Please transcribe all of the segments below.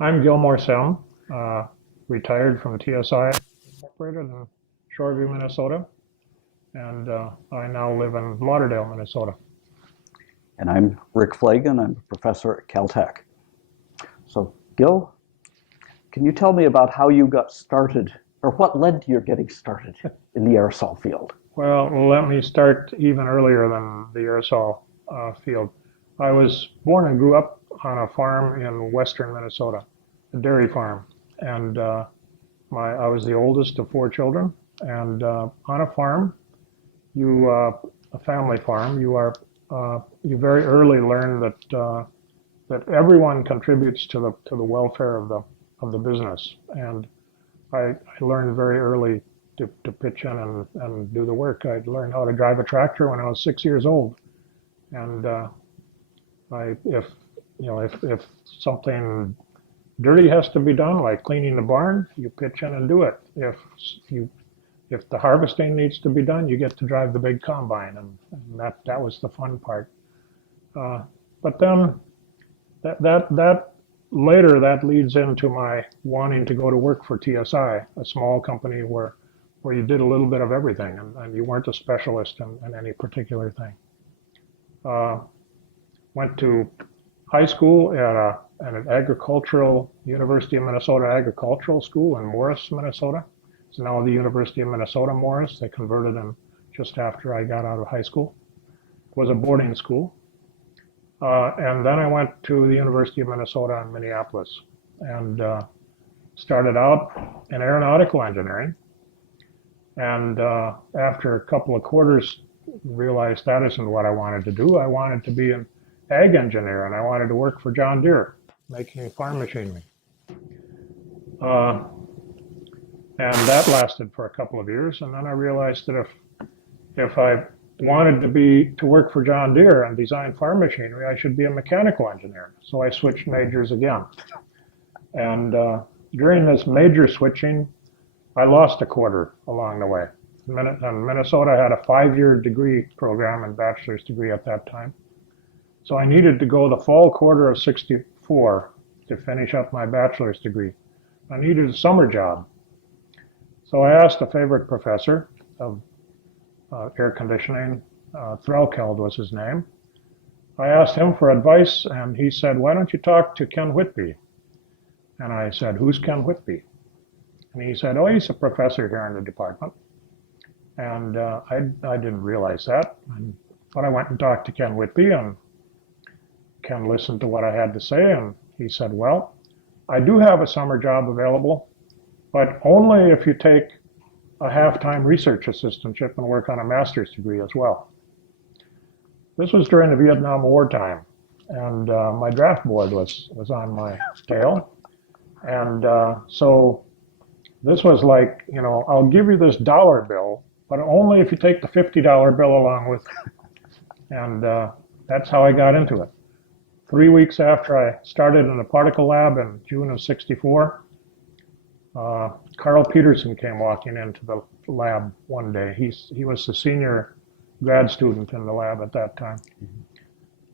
I'm Gilmore Sem, retired from TSI Incorporated in Shoreview, Minnesota, and I now live in Lauderdale, Minnesota. And I'm Rick Flagan. I'm a professor at Caltech. So, Gil, can you tell me about how you got started, or what led to your getting started in the aerosol field? Well, let me start even earlier than the aerosol field. I was born and grew up on a farm in western Minnesota, a dairy farm, and I was the oldest of four children. And on a farm, a family farm, you very early learn that everyone contributes to the welfare of the business. And I learned very early to pitch in and do the work. I learned how to drive a tractor when I was 6 years old, and if if something dirty has to be done, like cleaning the barn, you pitch in and do it. You if the harvesting needs to be done, you get to drive the big combine, and that was the fun part. But then that later that leads into my wanting to go to work for TSI, a small company where you did a little bit of everything, and you weren't a specialist in any particular thing. Uh, Went to high school at an agricultural University of Minnesota agricultural school in Morris, Minnesota. It's now the University of Minnesota Morris. They converted them just after I got out of high school. It was a boarding school. And then I went to the University of Minnesota in Minneapolis and started out in aeronautical engineering. And after a couple of quarters, realized that isn't what I wanted to do. I wanted to be an ag engineer, and I wanted to work for John Deere, making farm machinery. Uh, and that lasted for a couple of years. And then I realized that if I wanted to work for John Deere and design farm machinery, I should be a mechanical engineer. So I switched majors again. And during this major switching, I lost a quarter along the way. And Minnesota had a 5-year degree program and bachelor's degree at that time. So I needed to go the fall quarter of 64 to finish up my bachelor's degree. I needed a summer job. So I asked a favorite professor of air conditioning, Threlkeld was his name. I asked him for advice, and he said, "Why don't you talk to Ken Whitby?" And I said, "Who's Ken Whitby?" And he said, "Oh, he's a professor here in the department." And I didn't realize that. But I went and talked to Ken Whitby, and Ken listened to what I had to say, and he said, "Well, I do have a summer job available, but only if you take a half-time research assistantship and work on a master's degree as well." This was during the Vietnam War time, and my draft board was on my tail. And so this was like, I'll give you this dollar bill, but only if you take the $50 bill along with it. And that's how I got into it. 3 weeks after I started in the particle lab in June of '64, Carl Peterson came walking into the lab one day. He was the senior grad student in the lab at that time.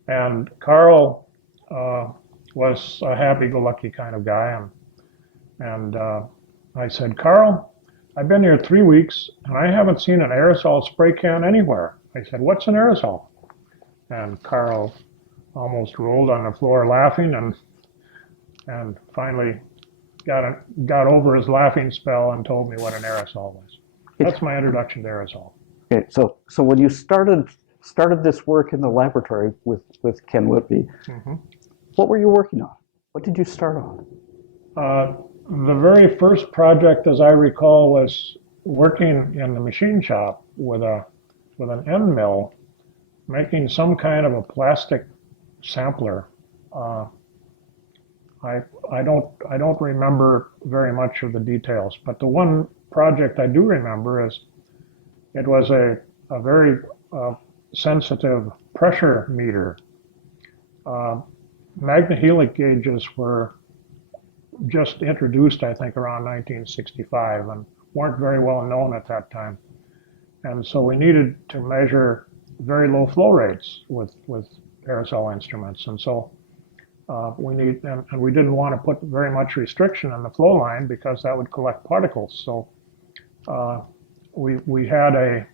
And Carl was a happy-go-lucky kind of guy. And I said, "Carl, I've been here 3 weeks, and I haven't seen an aerosol spray can anywhere." I said, "What's an aerosol?" And Carl almost rolled on the floor laughing, and finally got over his laughing spell and told me what an aerosol was. That's my introduction to aerosol. Okay, so when you started this work in the laboratory with Ken Whitby, what were you working on? What did you start on? The very first project, as I recall, was working in the machine shop with an end mill, making some kind of a plastic sampler. I don't remember very much of the details, but the one project I do remember is it was a very sensitive pressure meter. Magnehelic gauges were just introduced, I think, around 1965 and weren't very well known at that time. And so we needed to measure very low flow rates with aerosol instruments. And so And we didn't want to put very much restriction in the flow line because that would collect particles. So we had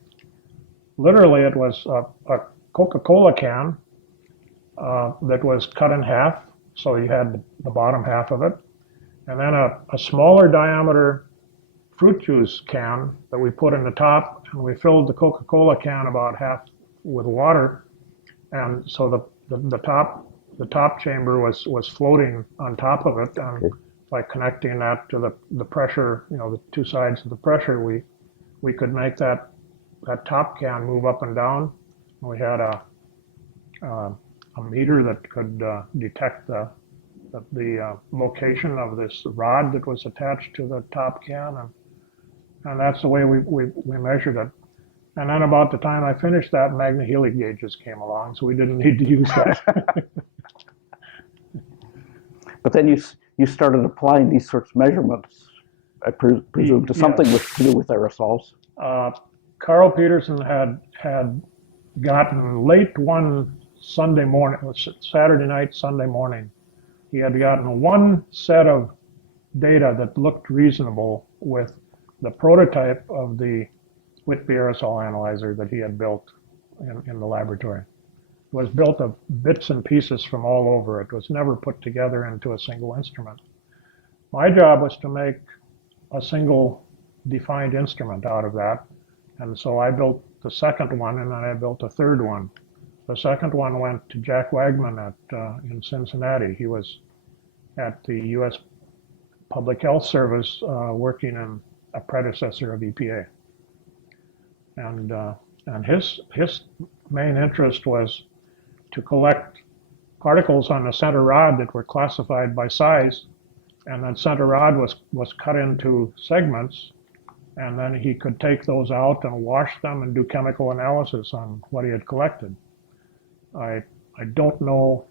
literally it was a Coca-Cola can that was cut in half. So you had the bottom half of it, and then a smaller diameter fruit juice can that we put in the top, and we filled the Coca-Cola can about half with water, and so the top chamber was floating on top of it, and by connecting that to the pressure, the two sides of the pressure, we could make that top can move up and down. We had a meter that could detect the location of this rod that was attached to the top can, and that's the way we measured it. And then about the time I finished that, Magna Healy gauges came along, so we didn't need to use that. But then you started applying these sorts of measurements, I presume, to something to do with aerosols. Carl Peterson had gotten late one Sunday morning, it was Saturday night, Sunday morning. He had gotten one set of data that looked reasonable with the prototype of the Whitby aerosol analyzer that he had built in the laboratory. It was built of bits and pieces from all over. It was never put together into a single instrument. My job was to make a single defined instrument out of that. And so I built the second one, and then I built a third one. The second one went to Jack Wagman in Cincinnati. He was at the U.S. Public Health Service working in a predecessor of EPA. And his main interest was to collect particles on the center rod that were classified by size, and that center rod was cut into segments, and then he could take those out and wash them and do chemical analysis on what he had collected. I don't know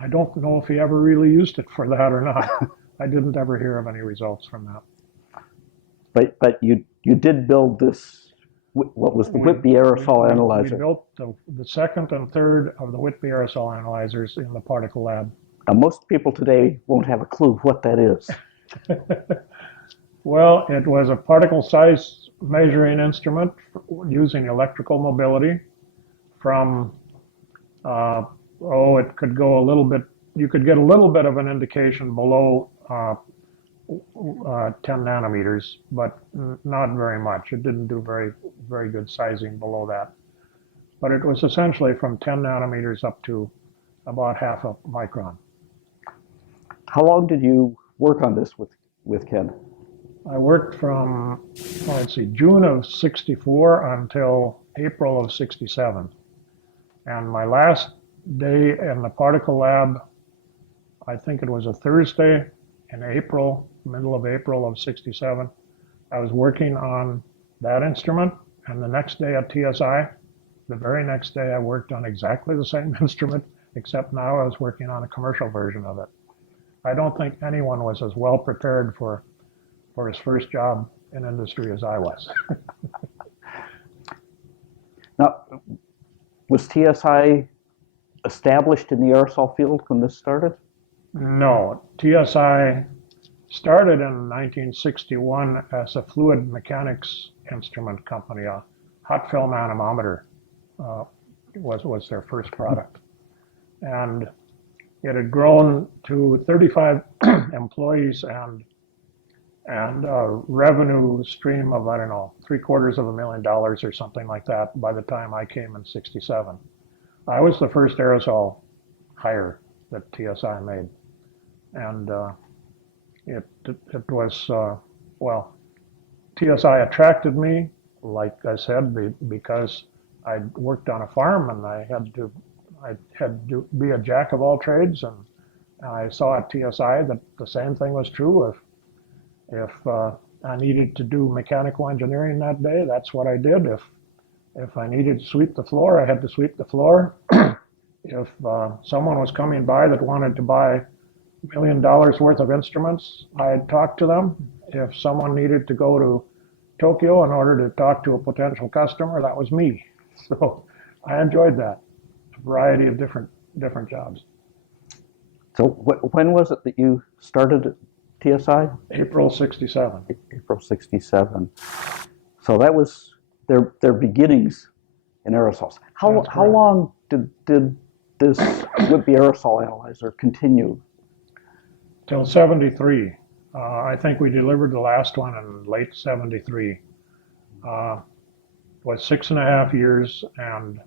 if he ever really used it for that or not. I didn't ever hear of any results from that. But you did build this, what was the Whitby aerosol analyzer? We built the second and third of the Whitby aerosol analyzers in the particle lab. Now, most people today won't have a clue what that is. Well, it was a particle size measuring instrument using electrical mobility from, it could go a little bit, you could get a little bit of an indication below 10 nanometers, but not very much. It didn't do very, very good sizing below that. But it was essentially from 10 nanometers up to about half a micron. How long did you work on this with Ken? I worked from, June of 64 until April of 67. And my last day in the particle lab, I think it was a Thursday in April, middle of April of 67. I was working on that instrument, and the next day at TSI, the very next day I worked on exactly the same instrument, except now I was working on a commercial version of it. I don't think anyone was as well prepared for his first job in industry as I was. Now, was TSI established in the aerosol field when this started? No, TSI started in 1961 as a fluid mechanics instrument company. A hot film anemometer was their first product. And it had grown to 35 employees and a revenue stream of, I don't know, $750,000 or something like that by the time I came in 67. I was the first aerosol hire that TSI made. And it was, TSI attracted me, like I said, because I worked on a farm and I had to be a jack of all trades, and I saw at TSI that the same thing was true. If I needed to do mechanical engineering that day, that's what I did. If I needed to sweep the floor, I had to sweep the floor. If someone was coming by that wanted to buy $1 million worth of instruments, I'd talk to them. If someone needed to go to Tokyo in order to talk to a potential customer, that was me. So I enjoyed that, a variety of different jobs. So when was it that you started at TSI? April 67. April 67. So that was their beginnings in aerosols. How long did this Whitby aerosol analyzer continue? Till 73. I think we delivered the last one in late 73. Was 6.5 years, and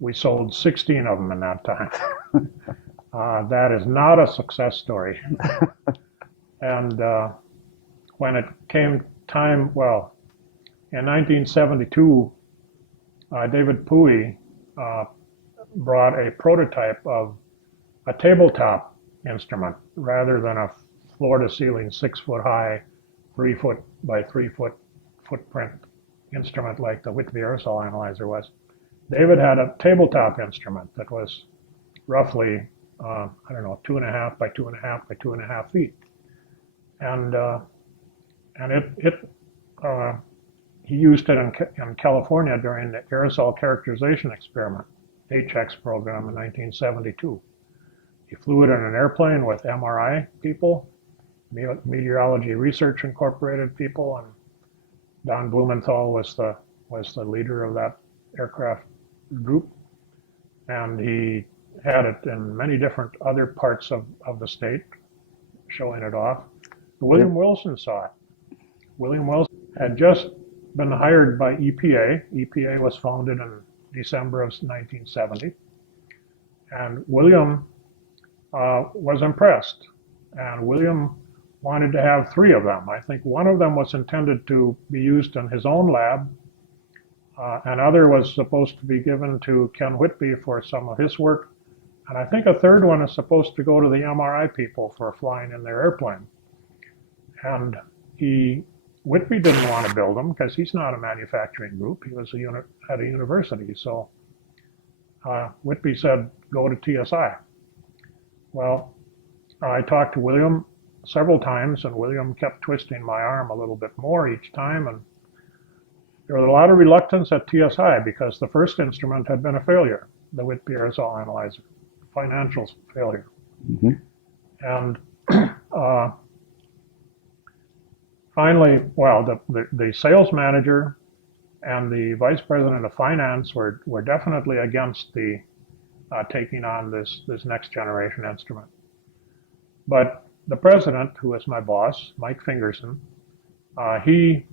we sold 16 of them in that time. That is not a success story. And when it came time, well, in 1972, David Pui brought a prototype of a tabletop instrument rather than a floor-to-ceiling 6-foot-high, 3-foot by 3-foot footprint instrument like the Whitby aerosol analyzer was. David had a tabletop instrument that was roughly, 2.5 by 2.5 by 2.5 feet, and he used it in California during the aerosol characterization experiment, HX program in 1972. He flew it in an airplane with MRI people, Meteorology Research Incorporated people, and Don Blumenthal was the leader of that aircraft group, and he had it in many different other parts of the state, showing it off. William Wilson saw it. William Wilson had just been hired by EPA. EPA was founded in December of 1970, and William was impressed, and William wanted to have 3 of them. I think one of them was intended to be used in his own lab. Another was supposed to be given to Ken Whitby for some of his work. And I think a third one is supposed to go to the MRI people for flying in their airplane. And Whitby didn't want to build them because he's not a manufacturing group. He was at a university. So Whitby said, go to TSI. Well, I talked to William several times, and William kept twisting my arm a little bit more each time, and there was a lot of reluctance at TSI because the first instrument had been a failure, the Whitby aerosol analyzer, financial failure. Mm-hmm. And finally, well, the sales manager and the vice president of finance were definitely against the taking on this next generation instrument. But the president, who was my boss, Mike Fingerson, he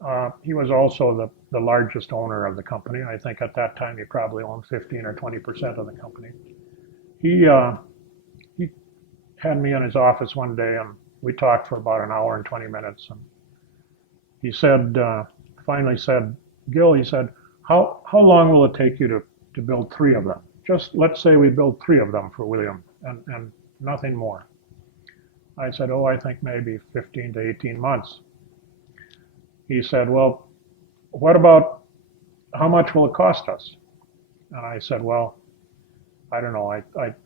was also the largest owner of the company. I think at that time he probably owned 15 or 20% of the company. He had me in his office one day, and we talked for about an hour and 20 minutes. And he said, finally said, Gil, he said, how long will it take you to build 3 of them? Just let's say we build 3 of them for William and nothing more. I said, I think maybe 15 to 18 months. He said, well, what about how much will it cost us? And I said, well, I don't know.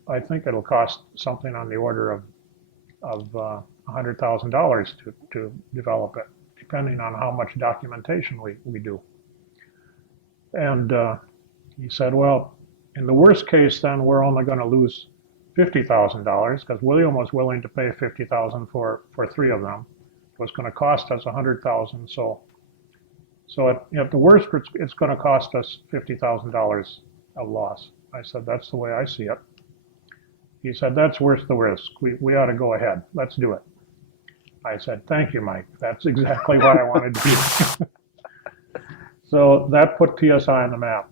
I think it'll cost something on the order of $100,000 to develop it, depending on how much documentation we do. And he said, well, in the worst case, then we're only going to lose $50,000 because William was willing to pay $50,000 for 3 of them. It was going to cost us $100,000. So at the worst, it's going to cost us $50,000 of loss. I said, that's the way I see it. He said, that's worth the risk. We ought to go ahead. Let's do it. I said, thank you, Mike. That's exactly what I wanted to do. So that put TSI on the map.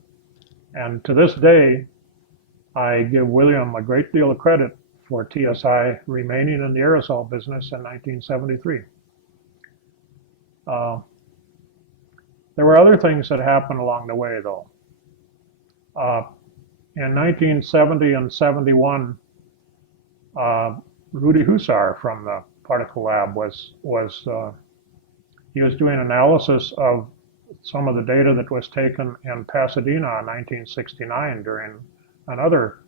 And to this day, I give William a great deal of credit for TSI remaining in the aerosol business in 1973. There were other things that happened along the way, though. In 1970 and 71, Rudy Husar from the particle lab he was doing analysis of some of the data that was taken in Pasadena in 1969 during another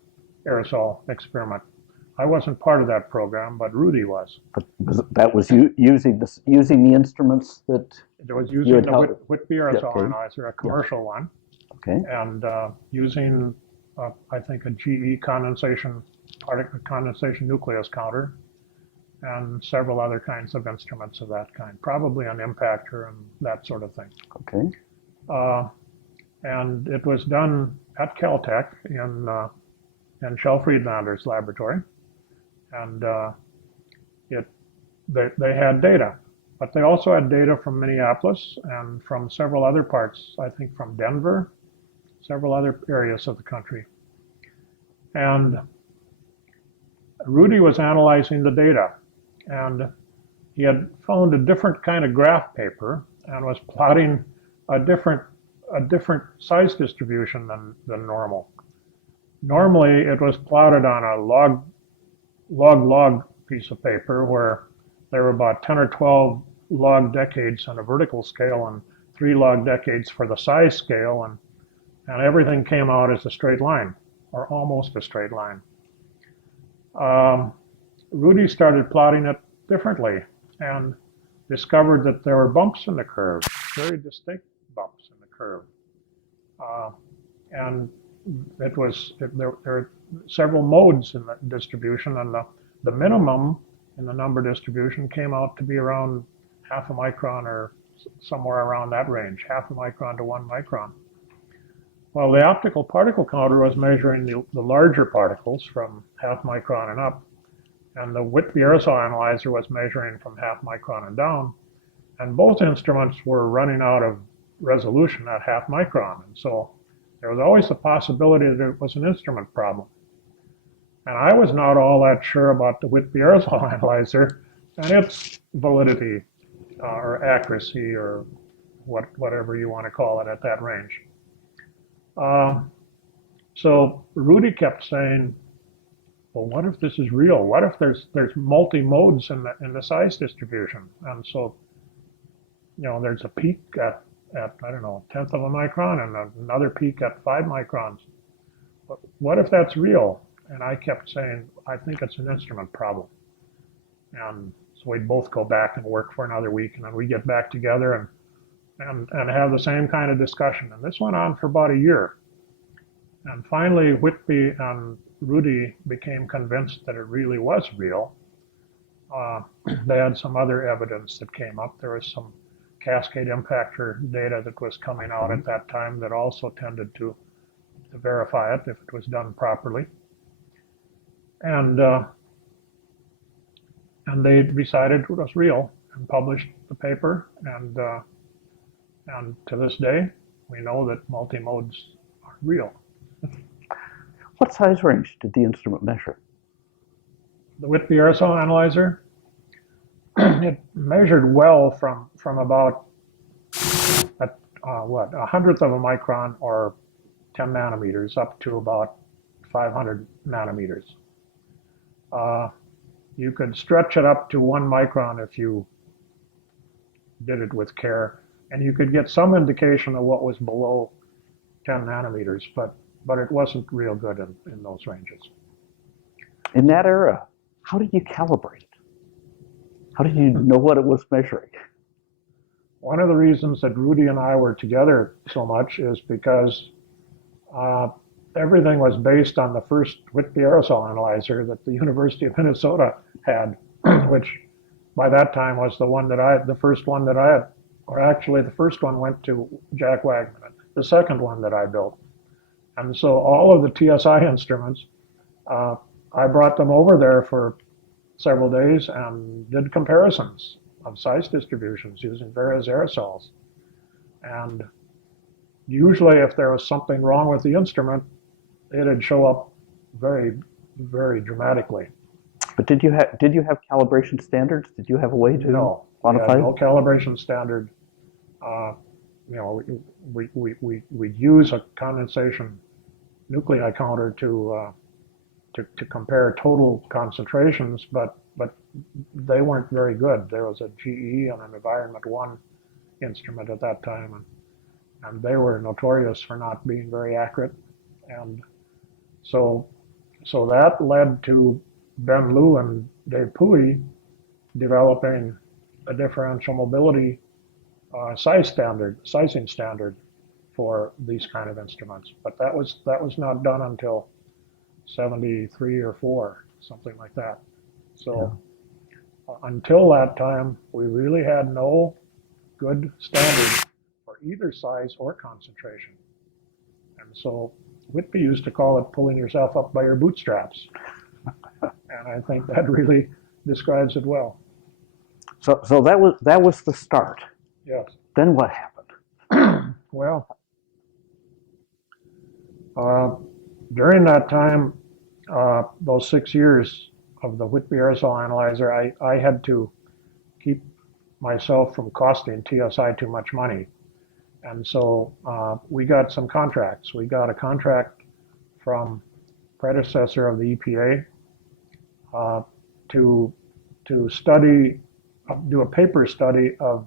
aerosol experiment. I wasn't part of that program, but Rudy was. But that was using the instruments that it was using the Whitby aerosol okay. analyzer, a commercial one, okay, and using I think a GE condensation condensation nucleus counter, and several other kinds of instruments of that kind, probably an impactor and that sort of thing. Okay. And it was done at Caltech in Shel Friedlander's laboratory, and they had data, but they also had data from Minneapolis and from several other parts, I think from Denver, several other areas of the country. And Rudy was analyzing the data, and he had found a different kind of graph paper and was plotting a different size distribution than normal. Normally, it was plotted on a log piece of paper where there were about 10 or 12 log decades on a vertical scale and 3 log decades for the size scale, and everything came out as a straight line, or almost a straight line. Rudy started plotting it differently and discovered that there were bumps in the curve, very distinct bumps in the curve. And there are several modes in the distribution, and the minimum in the number distribution came out to be around half a micron or somewhere around that range, half a micron to 1 micron. Well, the optical particle counter was measuring the larger particles from half micron and up, and the Whitby aerosol analyzer was measuring from half micron and down, and both instruments were running out of resolution at half micron, and so there was always the possibility that it was an instrument problem. And I was not all that sure about the Whitby aerosol analyzer and its validity or accuracy or whatever you want to call it at that range. So Rudy kept saying, well, what if this is real? What if there's multi-modes in the size distribution? And so, there's a peak at I don't know, 1/10 of a micron and another peak at 5 microns. But what if that's real? And I kept saying, I think it's an instrument problem. And so we'd both go back and work for another week, and then we get back together and have the same kind of discussion. And this went on for about a year. And finally, Whitby and Rudy became convinced that it really was real. They had some other evidence that came up. There was some cascade impactor data that was coming out at that time that also tended to verify it if it was done properly. And they decided it was real and published the paper. And to this day, we know that multi-modes are real. What size range did the instrument measure? The Whitby aerosol analyzer, it measured well from about a 100th of a micron or 10 nanometers up to about 500 nanometers. You could stretch it up to 1 micron if you did it with care, and you could get some indication of what was below 10 nanometers, but it wasn't real good in those ranges. In that era, how did you calibrate it? How did you know what it was measuring? One of the reasons that Rudy and I were together so much is because everything was based on the first Whitby aerosol analyzer that the University of Minnesota had, which by that time was the first one that I had, or actually the first one went to Jack Wagman, the second one that I built. And so all of the TSI instruments, I brought them over there for several days and did comparisons of size distributions using various aerosols. And usually if there was something wrong with the instrument, it'd show up very, very dramatically. But did you have calibration standards? Did you have a way to quantify? No calibration standard. We'd use a condensation nuclei counter to compare total concentrations, but they weren't very good. There was a GE and an Environment 1 instrument at that time, and they were notorious for not being very accurate. And so that led to Ben Liu and Dave Puy developing a differential mobility sizing standard for these kind of instruments. But that was not done until 73 or 4, something like that. So until that time, we really had no good standard for either size or concentration. And so Whitby used to call it pulling yourself up by your bootstraps. And I think that really describes it well. So that was the start. Yes. Then what happened? Well, during that time, those 6 years of the Whitby aerosol analyzer, I had to keep myself from costing TSI too much money. And so we got some contracts. We got a contract from predecessor of the EPA to study, do a paper study of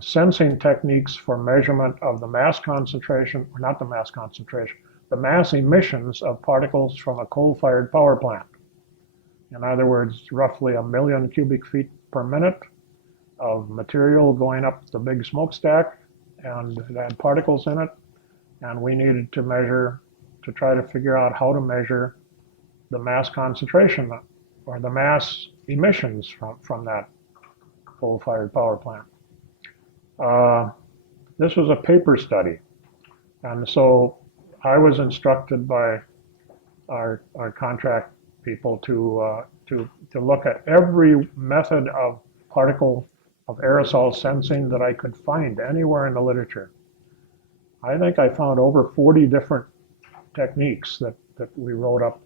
sensing techniques for measurement of the mass concentration, or not the mass concentration, the mass emissions of particles from a coal-fired power plant. In other words, roughly 1 million cubic feet per minute of material going up the big smokestack, and it had particles in it. And we needed to measure, to try to figure out how to measure the mass concentration or the mass emissions from that coal-fired power plant. This was a paper study. And so I was instructed by our contract people to look at every method of particle of aerosol sensing that I could find anywhere in the literature. I think I found over 40 different techniques that we wrote up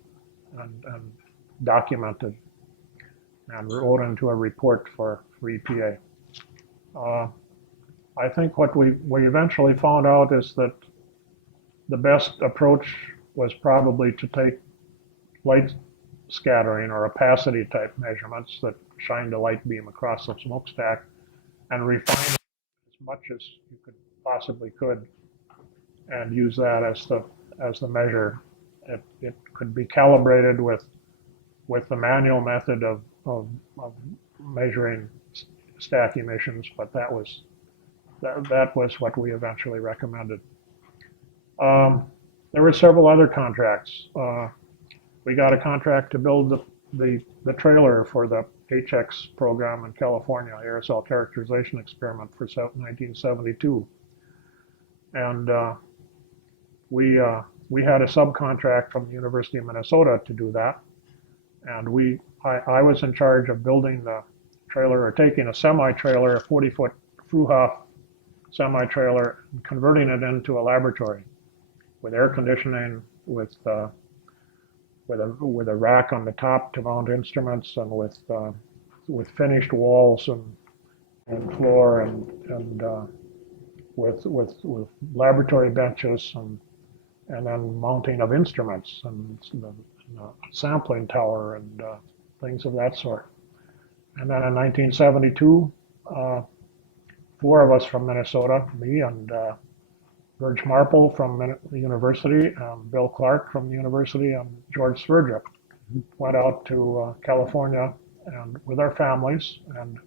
and documented and wrote into a report for EPA. I think what we eventually found out is that the best approach was probably to take light scattering or opacity type measurements that shined a light beam across the smokestack and refine it as much as you possibly could and use that as the measure. It could be calibrated with the manual method of measuring stack emissions, but that was what we eventually recommended. There were several other contracts. We got a contract to build the trailer for the HX program in California, aerosol characterization experiment for 1972. And we had a subcontract from the University of Minnesota to do that. And I was in charge of building the trailer, or taking a semi-trailer, a 40-foot Fruhoff semi-trailer, and converting it into a laboratory with air conditioning, with a rack on the top to mount instruments, and with finished walls and floor, and with laboratory benches, and then mounting of instruments and sampling tower and things of that sort. And then in 1972, 4 of us from Minnesota, me and George Marple from the university, Bill Clark from the university, and George Sverdrup went out to California and with our families, and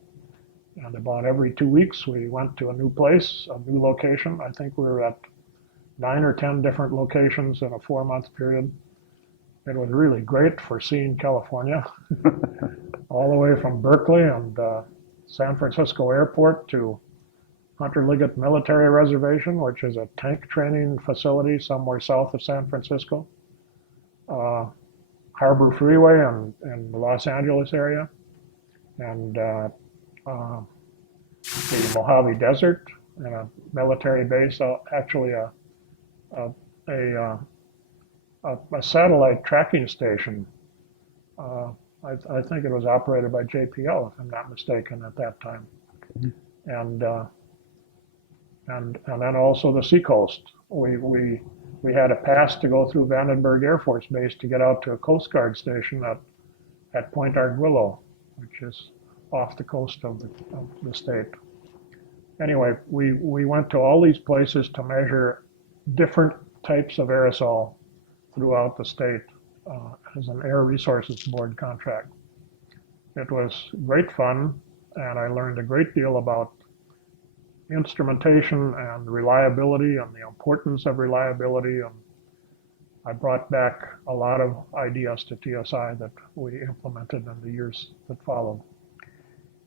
about every 2 weeks we went to a new place, a new location. I think we were at 9 or 10 different locations in a 4-month period. It was really great for seeing California, all the way from Berkeley and San Francisco Airport to Hunter Liggett Military Reservation, which is a tank training facility somewhere south of San Francisco, Harbor Freeway in the Los Angeles area, and the Mojave Desert, and a military base, actually a satellite tracking station. I think it was operated by JPL, if I'm not mistaken, at that time. Okay. And then also the seacoast. We had a pass to go through Vandenberg Air Force Base to get out to a Coast Guard station at Point Arguello, which is off the coast of the state. Anyway, we went to all these places to measure different types of aerosol throughout the state as an Air Resources Board contract. It was great fun, and I learned a great deal about instrumentation and reliability and the importance of reliability. And I brought back a lot of ideas to TSI that we implemented in the years that followed.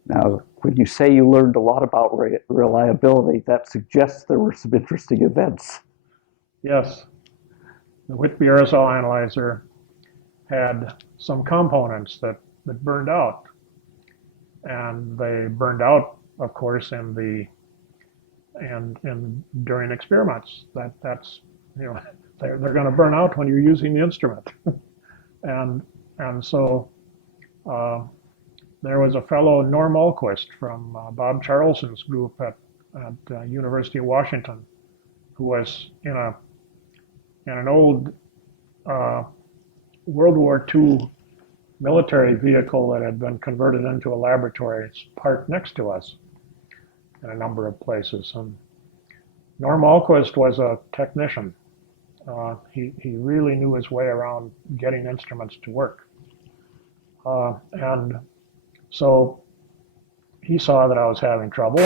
Now, when you say you learned a lot about reliability, that suggests there were some interesting events. Yes, the Whitby aerosol analyzer had some components that burned out. And they burned out, of course, in during experiments. That's they're going to burn out when you're using the instrument. and so there was a fellow, Norm Alquist, from Bob Charleson's group at University of Washington, who was in an old World War II military vehicle that had been converted into a laboratory. It's parked next to us in a number of places. And Norm Alquist was a technician. He really knew his way around getting instruments to work. And so he saw that I was having trouble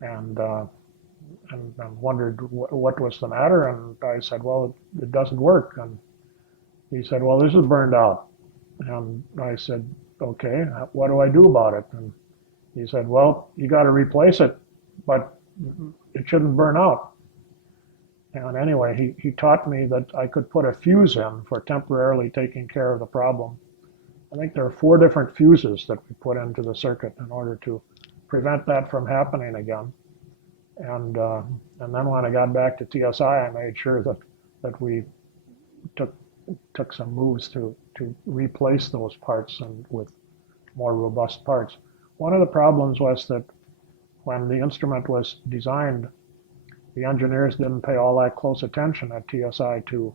and wondered what was the matter. And I said, well, it doesn't work. And he said, well, this is burned out. And I said, okay, what do I do about it? And he said, well, you got to replace it, but it shouldn't burn out. And anyway, he taught me that I could put a fuse in for temporarily taking care of the problem. I think there are 4 different fuses that we put into the circuit in order to prevent that from happening again. And then when I got back to TSI, I made sure that we took some moves to replace those parts and with more robust parts. One of the problems was that when the instrument was designed, the engineers didn't pay all that close attention at TSI to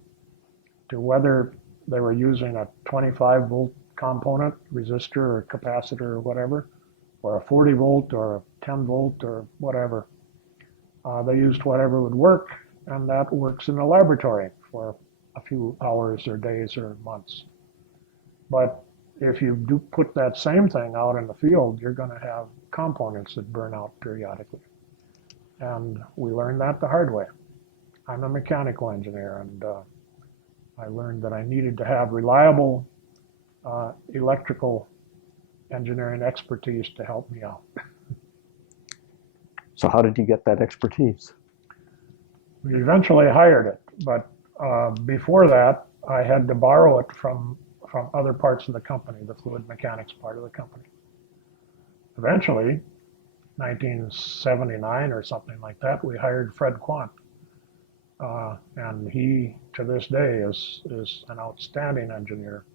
whether they were using a 25 volt component, resistor or capacitor or whatever, or a 40 volt or a 10 volt or whatever. They used whatever would work, and that works in the laboratory for a few hours or days or months. But if you do put that same thing out in the field, you're going to have components that burn out periodically. And we learned that the hard way. I'm a mechanical engineer, and I learned that I needed to have reliable electrical engineering expertise to help me out. So how did you get that expertise? We eventually hired it, but before that, I had to borrow it from other parts of the company, the fluid mechanics part of the company. Eventually, 1979 or something like that, we hired Fred Quant. And he, to this day, is an outstanding engineer.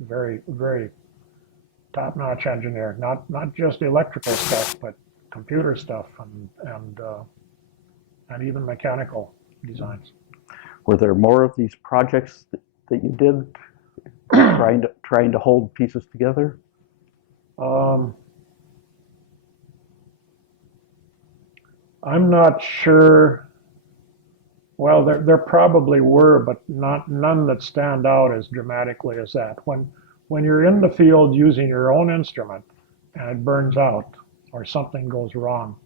Very, very top-notch engineer. Not just electrical stuff, but computer stuff and even mechanical designs. Were there more of these projects that you did, trying to hold pieces together? I'm not sure. Well, there probably were, but none that stand out as dramatically as that. When you're in the field using your own instrument and it burns out or something goes wrong,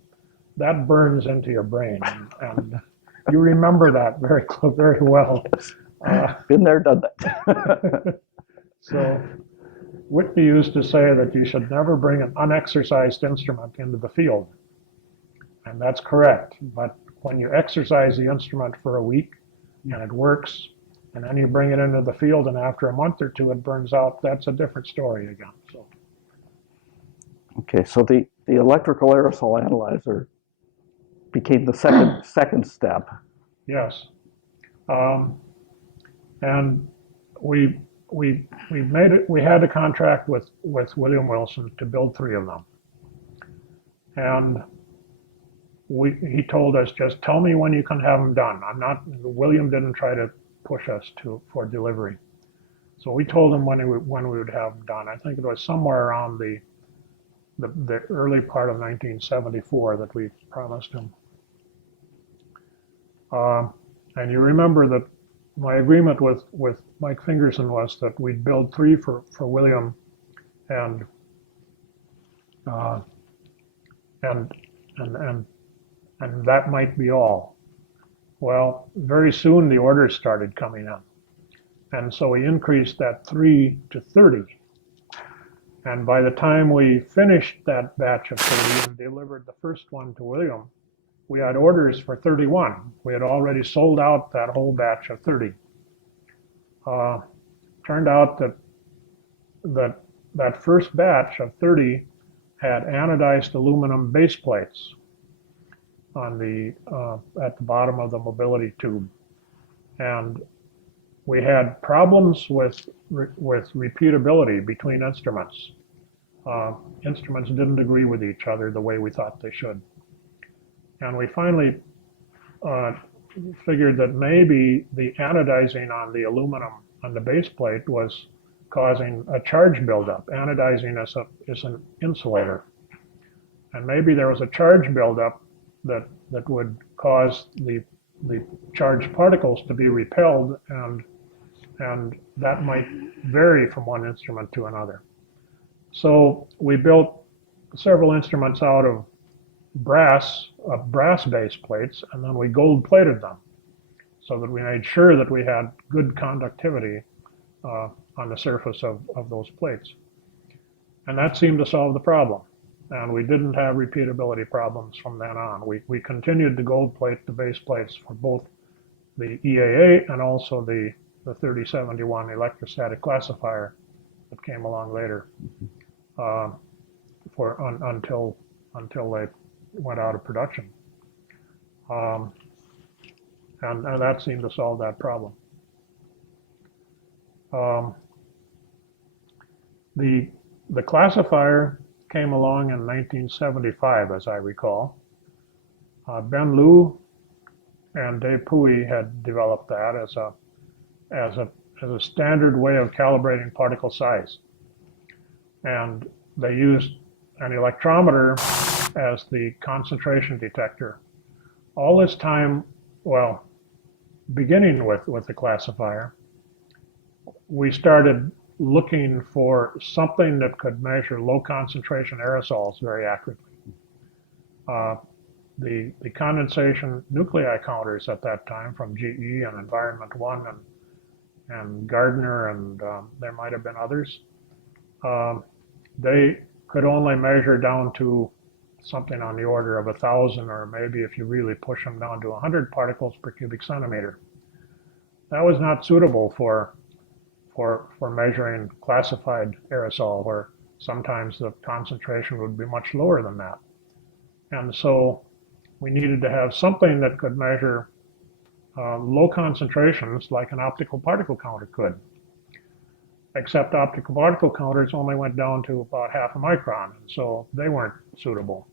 that burns into your brain, and you remember that very well. Been there, done that. So Whitby used to say that you should never bring an unexercised instrument into the field. And that's correct. But when you exercise the instrument for a week and it works, and then you bring it into the field and after a month or two it burns out, that's a different story again. So. Okay, so the electrical aerosol analyzer became the second step. Yes. And we made it. We had a contract with William Wilson to build 3 of them, and he told us, just tell me when you can have them done. William didn't try to push us for delivery, so we told him when we would have them done. I think it was somewhere around the early part of 1974 that we promised him. And you remember that my agreement with Mike Fingerson was that we'd build 3 for William, and that might be all. Well, very soon the orders started coming in. And so we increased that 3 to 30. And by the time we finished that batch of 30 and delivered the first one to William, we had orders for 31. We had already sold out that whole batch of 30. Turned out that first batch of 30 had anodized aluminum base plates on at the bottom of the mobility tube. And we had problems with repeatability between instruments. Instruments didn't agree with each other the way we thought they should. And we finally figured that maybe the anodizing on the aluminum on the base plate was causing a charge buildup. Anodizing is an insulator. And maybe there was a charge buildup that would cause the charged particles to be repelled, and that might vary from one instrument to another. So we built several instruments out of brass base plates, and then we gold plated them so that we made sure that we had good conductivity on the surface of those plates. And that seemed to solve the problem. And we didn't have repeatability problems from then on. We continued to gold plate the base plates for both the EAA and also the 3071 electrostatic classifier that came along later until they went out of production. And that seemed to solve that problem. The classifier came along in 1975, as I recall. Ben Liu and Dave Puy had developed that as a standard way of calibrating particle size. And they used an electrometer as the concentration detector. All this time, well, beginning with the classifier, we started looking for something that could measure low concentration aerosols very accurately. The condensation nuclei counters at that time from GE and Environment One and Gardner, and there might have been others, they could only measure down to something on the order of 1,000, or maybe if you really push them down to 100 particles per cubic centimeter. That was not suitable for measuring classified aerosol, where sometimes the concentration would be much lower than that. And so we needed to have something that could measure low concentrations like an optical particle counter could. Except optical particle counters only went down to about half a micron, and so they weren't suitable.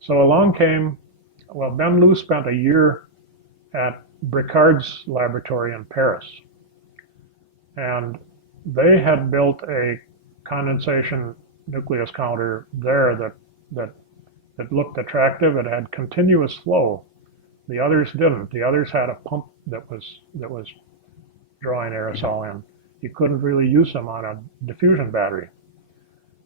So along came, well, Ben Liu spent a year at Bricard's laboratory in Paris. And they had built a condensation nucleus counter there that looked attractive. It had continuous flow. The others didn't. The others had a pump that was drawing aerosol in. You couldn't really use them on a diffusion battery.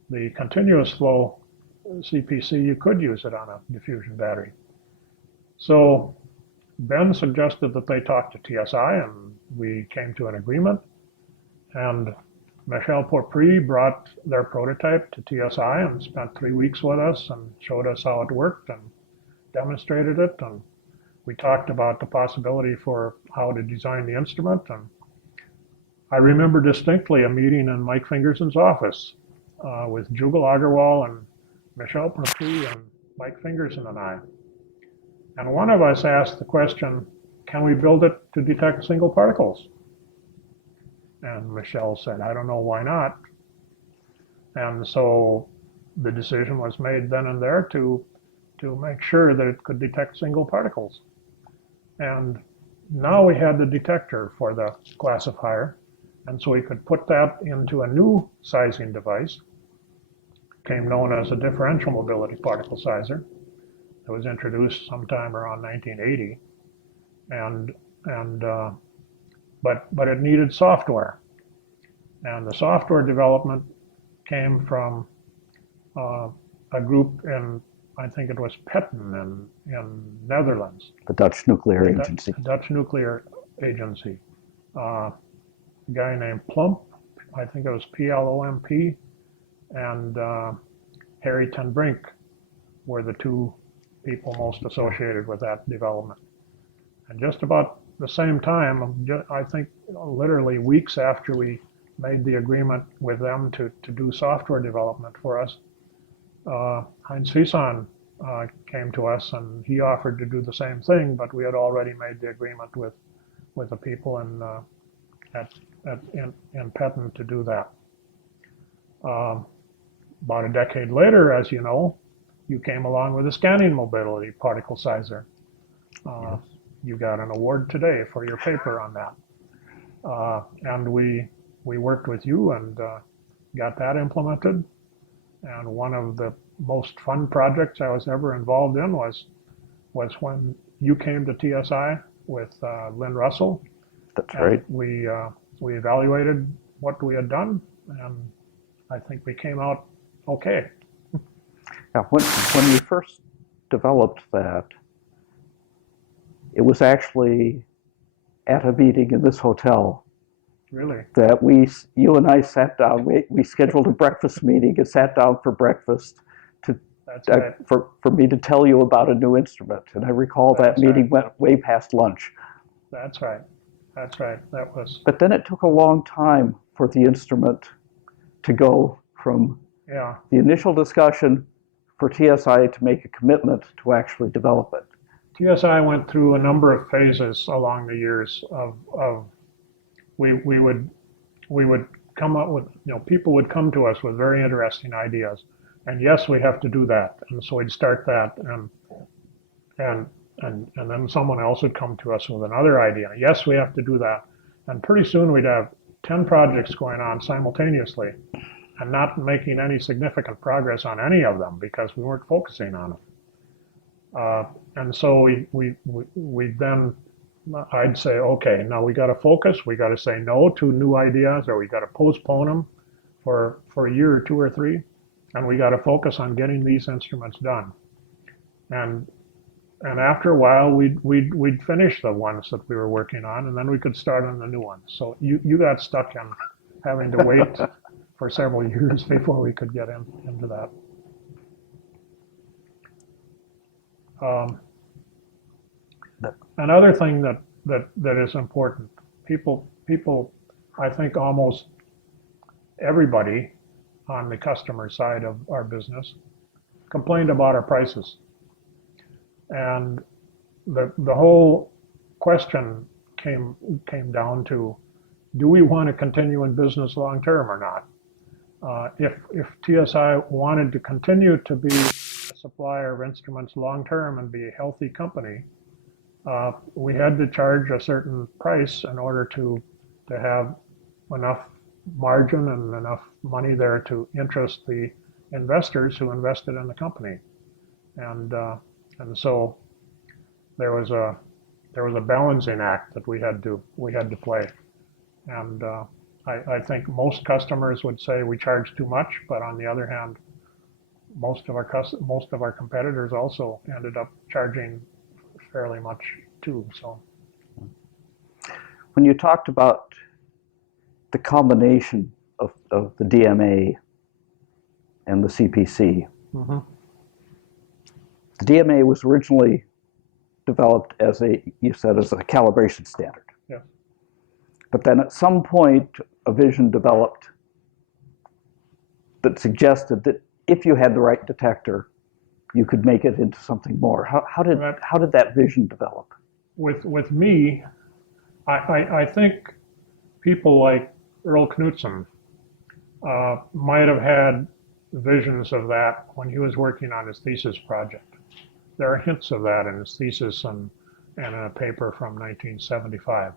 The continuous flow CPC, you could use it on a diffusion battery. So Ben suggested that they talk to TSI, and we came to an agreement. And Michel Pourpre brought their prototype to TSI and spent 3 weeks with us and showed us how it worked and demonstrated it. And we talked about the possibility for how to design the instrument. And I remember distinctly a meeting in Mike Fingerson's office with Jugal Agarwal and Michel Pourpre and Mike Fingerson and I. And one of us asked the question, can we build it to detect single particles? And Michel said, I don't know, why not? And so the decision was made then and there to make sure that it could detect single particles. And now we had the detector for the classifier, and so we could put that into a new sizing device, became known as a differential mobility particle sizer. It was introduced sometime around 1980, but it needed software, and the software development came from a group in I think it was Petten in Netherlands, The Dutch Nuclear the Agency. Dutch Nuclear Agency. A guy named Plump, I think it was Plomp, and Harry ten Brink were the two people most associated with that development. And just about the same time, I think literally weeks after we made the agreement with them to do software development for us, Heinz Fison came to us and he offered to do the same thing, but we had already made the agreement with the people in Petten to do that. About a decade later, as you know, you came along with the scanning mobility particle sizer. Yes. You got an award today for your paper on that. And we worked with you and got that implemented. And one of the most fun projects I was ever involved in was when you came to TSI with Lynn Russell. That's right. We evaluated what we had done, and I think we came out okay. Now, when we first developed that, it was actually at a meeting in this hotel. Really? That you and I sat down. We scheduled a breakfast meeting and sat down for breakfast right. for me to tell you about a new instrument. And I recall that meeting went way past lunch. That's right. That's right. That was. But then it took a long time for the instrument to go from the initial discussion for TSI to make a commitment to actually develop it. TSI went through a number of phases along the years of we would come up with, people would come to us with very interesting ideas, and yes, we have to do that, and so we'd start that, and then someone else would come to us with another idea. Yes, we have to do that, and pretty soon we'd have 10 projects going on simultaneously, and not making any significant progress on any of them because we weren't focusing on them. And so we then, I'd say, okay, now we got to focus. We got to say no to new ideas, or we got to postpone them for a year or two or three, and we got to focus on getting these instruments done. And after a while, we'd finish the ones that we were working on, and then we could start on the new ones. So you got stuck in having to wait for several years before we could get into that. Another thing that is important, people, I think almost everybody on the customer side of our business complained about our prices. And the whole question came down to, do we want to continue in business long term or not? If TSI wanted to continue to be a supplier of instruments long term and be a healthy company, we had to charge a certain price in order to have enough margin and enough money there to interest the investors who invested in the company. And so there was a balancing act that we had to play. And I think most customers would say we charge too much, but on the other hand, most of our competitors also ended up charging fairly much too. So when you talked about the combination of the DMA and the CPC, mm-hmm. The DMA was originally developed as a calibration standard. Yeah. But then at some point, a vision developed that suggested that if you had the right detector, you could make it into something more. How did that vision develop? With me, I think people like Earl Knudsen might have had visions of that when he was working on his thesis project. There are hints of that in his thesis and in a paper from 1975.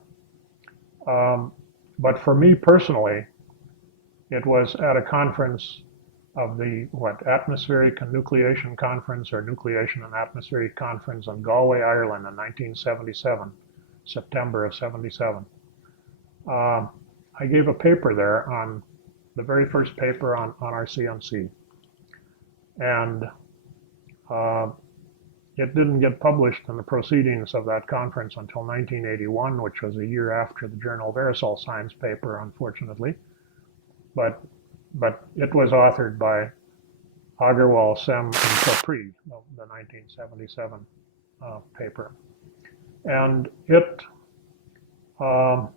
But for me personally, it was at a conference of the Atmospheric and Nucleation Conference, or Nucleation and Atmospheric Conference in Galway, Ireland in 1977, September of 77. I gave a paper there on the very first paper on our CMC. And Uh, it didn't get published in the proceedings of that conference until 1981, which was a year after the Journal of Aerosol Science paper, unfortunately. But it was authored by Agarwal, Sem, and Chopri, the 1977 paper. And um,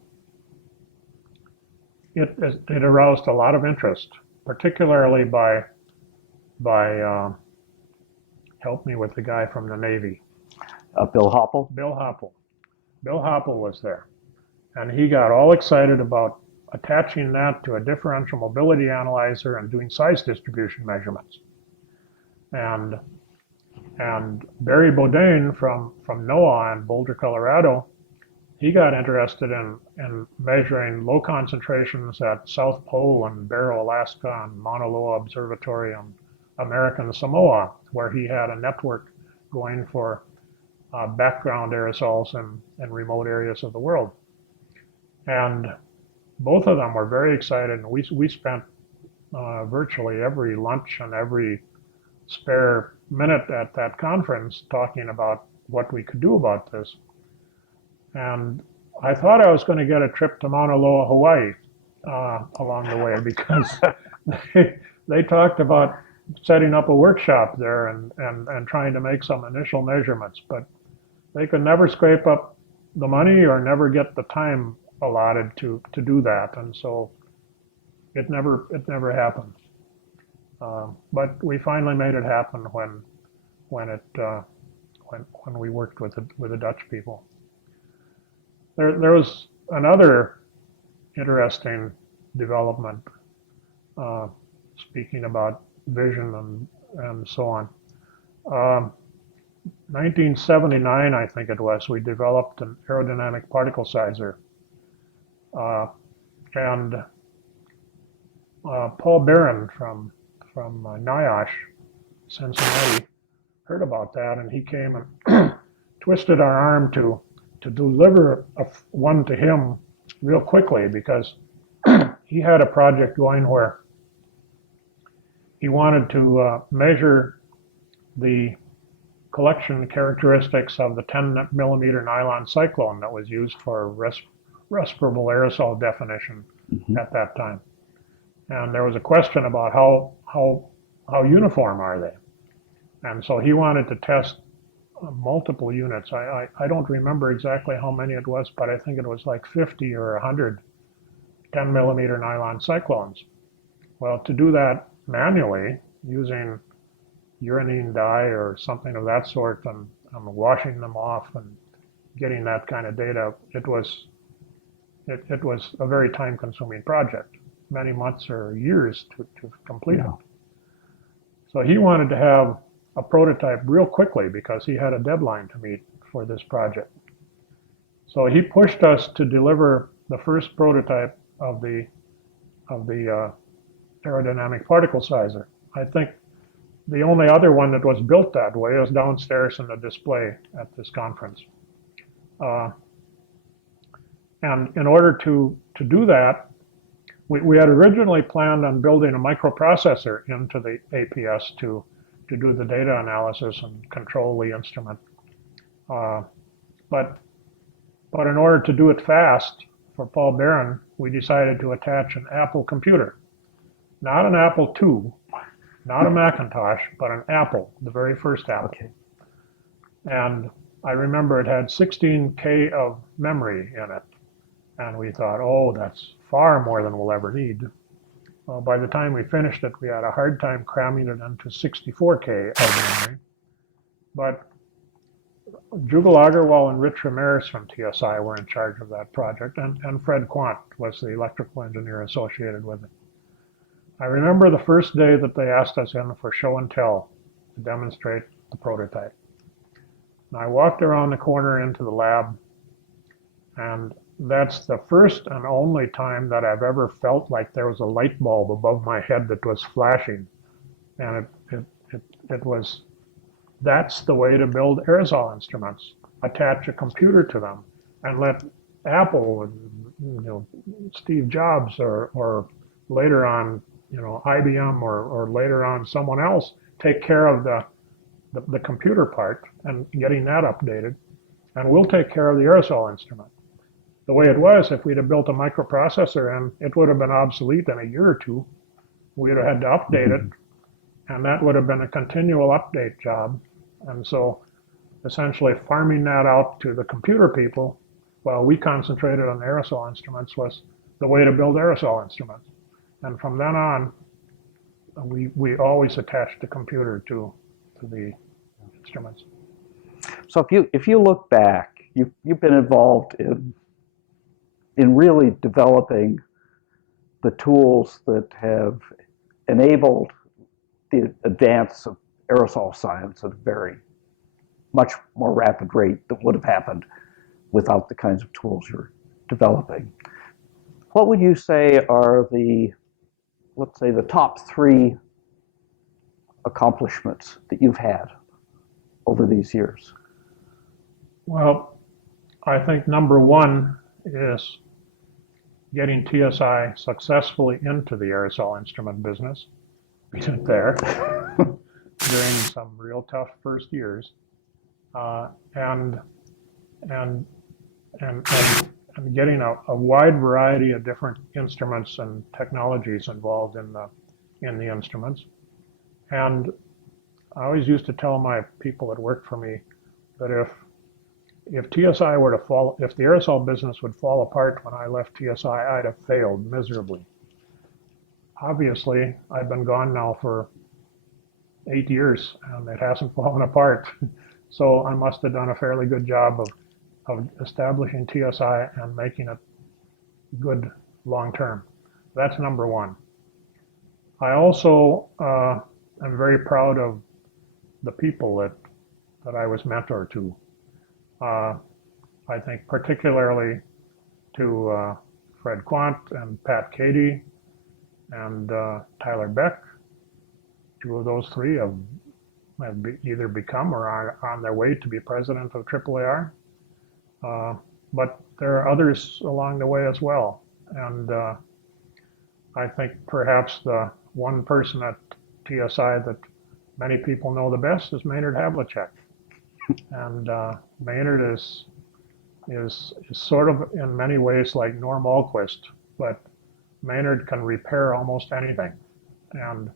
it aroused a lot of interest, particularly by help me with the guy from the Navy. Bill Hopple? Bill Hopple. Bill Hopple was there. And he got all excited about attaching that to a differential mobility analyzer and doing size distribution measurements. And Barry Bodine from NOAA in Boulder, Colorado, he got interested in measuring low concentrations at South Pole and Barrow, Alaska, and Mauna Loa Observatory on American Samoa, where he had a network going for background aerosols in remote areas of the world. And both of them were very excited, and we spent virtually every lunch and every spare minute at that conference talking about what we could do about this. And I thought I was going to get a trip to Mauna Loa, Hawaii along the way, because they talked about setting up a workshop there and trying to make some initial measurements, but they could never scrape up the money or never get the time allotted to do that, and so it never happened. But we finally made it happen when we worked with the Dutch people. There was another interesting development, speaking about vision and so on. 1979, I think it was, we developed an aerodynamic particle sizer. And Paul Barron from NIOSH, Cincinnati, heard about that, and he came and twisted our arm to deliver one to him real quickly, because he had a project going where he wanted to measure the collection characteristics of the 10 millimeter nylon cyclone that was used for respirable aerosol definition at that time. And there was a question about how uniform are they? And so he wanted to test multiple units. I don't remember exactly how many it was, but I think it was like 50 or 100 10 millimeter nylon cyclones. Well, to do that manually using uranine dye or something of that sort, and washing them off and getting that kind of data, it was a very time-consuming project, many months or years to complete it. So he wanted to have a prototype real quickly because he had a deadline to meet for this project. So he pushed us to deliver the first prototype of the aerodynamic particle sizer. I think the only other one that was built that way is downstairs in the display at this conference. And in order to do that, we had originally planned on building a microprocessor into the APS to do the data analysis and control the instrument. But in order to do it fast, for Paul Barron, we decided to attach an Apple computer. Not an Apple II, not a Macintosh, but an Apple, the very first Apple. Okay. And I remember it had 16K of memory in it. And we thought, oh, that's far more than we'll ever need. Well, by the time we finished it, we had a hard time cramming it into 64K of memory. But Jugal Agarwal and Rich Ramirez from TSI were in charge of that project, and Fred Quant was the electrical engineer associated with it. I remember the first day that they asked us in for show and tell to demonstrate the prototype. And I walked around the corner into the lab, and that's the first and only time that I've ever felt like there was a light bulb above my head that was flashing. And it was, that's the way to build aerosol instruments. Attach a computer to them and let Apple, Steve Jobs, or later on, IBM, or later on someone else take care of the the computer part and getting that updated, and we'll take care of the aerosol instrument. The way it was, if we'd have built a microprocessor and it would have been obsolete in a year or two, we'd have had to update it, and that would have been a continual update job. And so essentially farming that out to the computer people while we concentrated on the aerosol instruments was the way to build aerosol instruments. And from then on, we always attached the computer to the instruments. So if you look back, you've been involved in really developing the tools that have enabled the advance of aerosol science at a very much more rapid rate than would have happened without the kinds of tools you're developing. What would you say are let's say, the top 3 accomplishments that you've had over these years? Well, I think number 1 is getting TSI successfully into the aerosol instrument business. We did there during some real tough first years, and getting a wide variety of different instruments and technologies involved in the instruments. And I always used to tell my people that worked for me that if TSI were to fall, if the aerosol business would fall apart when I left TSI, I'd have failed miserably. Obviously, I've been gone now for 8 years and it hasn't fallen apart. So I must have done a fairly good job of establishing TSI and making it good long term. That's number 1. I also am very proud of the people that I was mentor to. I think particularly to Fred Quant and Pat Cady and Tyler Beck. 2 of those 3 have either become or are on their way to be president of AAAR. But there are others along the way as well. And I think perhaps the one person at TSI that many people know the best is Maynard Havlicek. And Maynard is sort of in many ways like Norm Alquist, but Maynard can repair almost anything. And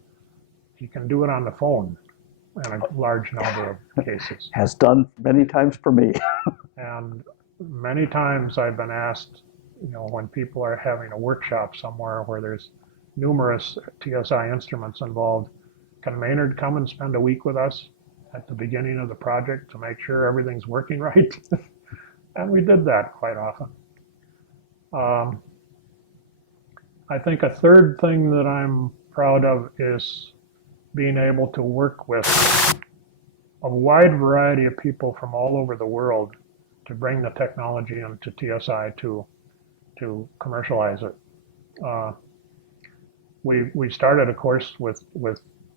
he can do it on the phone in a large number of cases. Has done many times for me. And many times I've been asked, when people are having a workshop somewhere where there's numerous TSI instruments involved, can Maynard come and spend a week with us at the beginning of the project to make sure everything's working right? And we did that quite often. I think a third thing that I'm proud of is being able to work with a wide variety of people from all over the world to bring the technology into TSI to commercialize it. We started, of course, with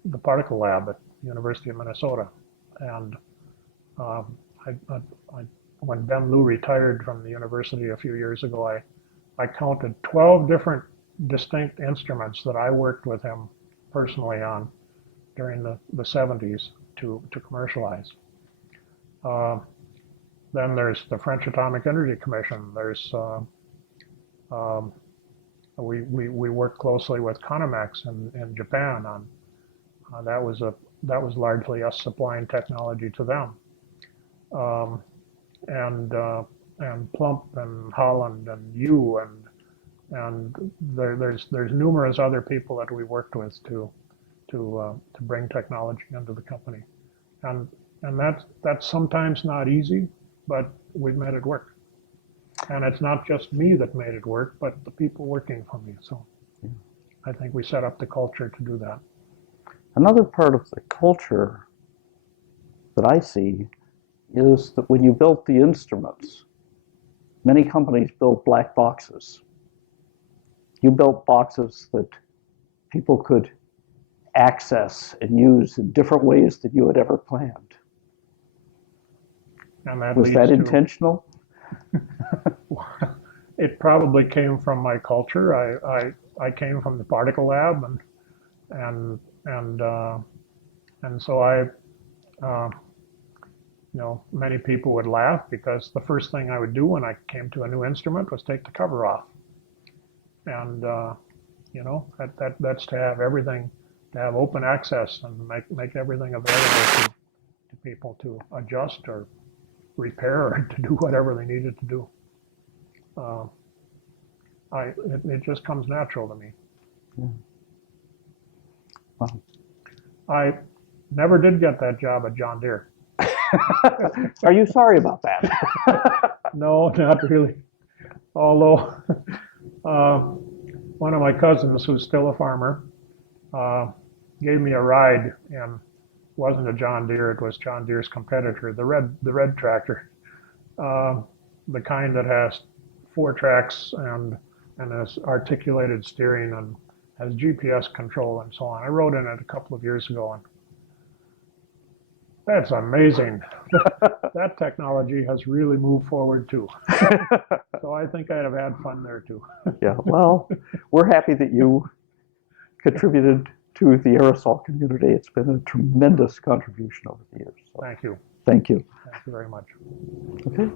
the particle lab at the University of Minnesota, and when Ben Liu retired from the university a few years ago, I counted 12 different distinct instruments that I worked with him personally on during the 70s to commercialize. Then there's the French Atomic Energy Commission. There's we worked closely with Conomex in Japan on that was largely us supplying technology to them. And Plump and Holland and you and there's numerous other people that we worked with to bring technology into the company, and that's sometimes not easy, but we've made it work. And it's not just me that made it work, but the people working for me. So I think we set up the culture to do that. Another part of the culture that I see is that when you built the instruments, many companies built black boxes. You built boxes that people could access and use in different ways than you had ever planned. And that was that intentional? It probably came from my culture. I came from the particle lab, and so Uh, many people would laugh because the first thing I would do when I came to a new instrument was take the cover off. And, that's to have everything, to have open access and make everything available to people to adjust or repair or to do whatever they needed to do. Uh, it just comes natural to me. Yeah. Wow. I never did get that job at John Deere. Are you sorry about that? No, not really. Although one of my cousins, who's still a farmer, gave me a ride, and wasn't a John Deere. It was John Deere's competitor, the red tractor, the kind that has 4 tracks and has articulated steering and has GPS control and so on. I rode in it a couple of years ago, and that's amazing. That technology has really moved forward too. So I think I'd have had fun there too. Yeah, well, we're happy that you contributed to the aerosol community. It's been a tremendous contribution over the years. So Thank you. thank you. Thank you very much. Okay.